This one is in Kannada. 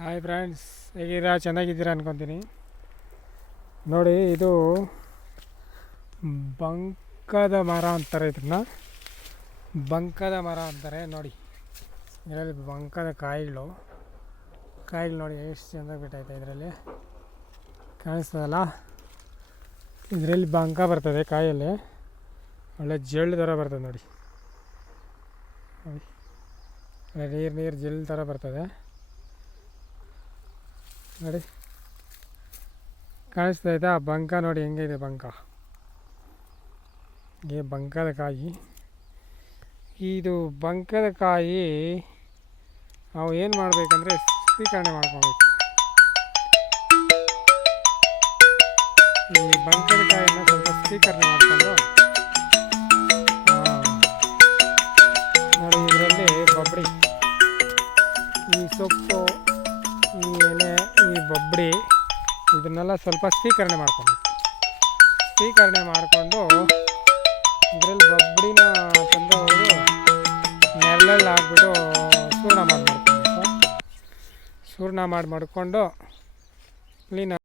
ಹಾಯ್ ಫ್ರೆಂಡ್ಸ್, ಹೇಗಿದ್ದೀರಾ? ಚೆನ್ನಾಗಿದ್ದೀರಾ ಅನ್ಕೊತೀನಿ. ನೋಡಿ, ಇದು ಬಂಕದ ಮರ ಅಂತಾರೆ. ಇದನ್ನ ಬಂಕದ ಮರ ಅಂತಾರೆ. ನೋಡಿ, ಇದರಲ್ಲಿ ಬಂಕದ ಕಾಯಿಗಳು ನೋಡಿ ಎಷ್ಟು ಚೆಂದಾಗಿ ಬಿಟ್ಟೈತೆ. ಇದರಲ್ಲಿ ಕಾಣಿಸ್ತದಲ್ಲ, ಇದರಲ್ಲಿ ಬಂಕ ಬರ್ತದೆ. ಕಾಯಲ್ಲಿ ಒಳ್ಳೆ ಜಳ್ಳು ಥರ ಬರ್ತದೆ. ನೋಡಿ, ನೀರು ಜಲ್ ಥರ ಬರ್ತದೆ. ನೋಡಿ, ಕಾಣಿಸ್ತೈತಾ ಬಂಕ? ನೋಡಿ ಹೆಂಗಿದೆ ಬಂಕ. ಈ ಬಂಕದ ಕಾಯಿ, ಇದು ಬಂಕದ ಕಾಯಿ ನಾವು ಏನು ಮಾಡಬೇಕಂದ್ರೆ ಸ್ವೀಕರಣೆ ಮಾಡ್ಕೊಬೇಕು. ಈ ಬಂಕದ ಕಾಯಿಯನ್ನು ಸ್ವಲ್ಪ ಸ್ವೀಕರಣೆ ಮಾಡಿಕೊಂಡು ನೋಡಿ, ಇದರಲ್ಲಿ ಬೊಬ್ಬಡಿ, ಈ ಸೊಪ್ಪು, ಈ ಎಲೆ, ಈ ಬೊಬ್ಬಡಿ, ಇದನ್ನೆಲ್ಲ ಸ್ವಲ್ಪ ಸ್ವೀಕರಣೆ ಮಾಡ್ಕೊಬೇಕು. ಸ್ವೀಕರಣೆ ಮಾಡಿಕೊಂಡು ಇದರಲ್ಲಿ ಬೊಬ್ಬಡಿನ ತಂದು ನೆರಳಲ್ಲಿ ಹಾಕ್ಬಿಟ್ಟು ಚೂರ್ಣ ಮಾಡ್ಕೊಬೇಕು. ಚೂರ್ಣ ಮಾಡ್ಕೊಂಡು ಕ್ಲೀನ್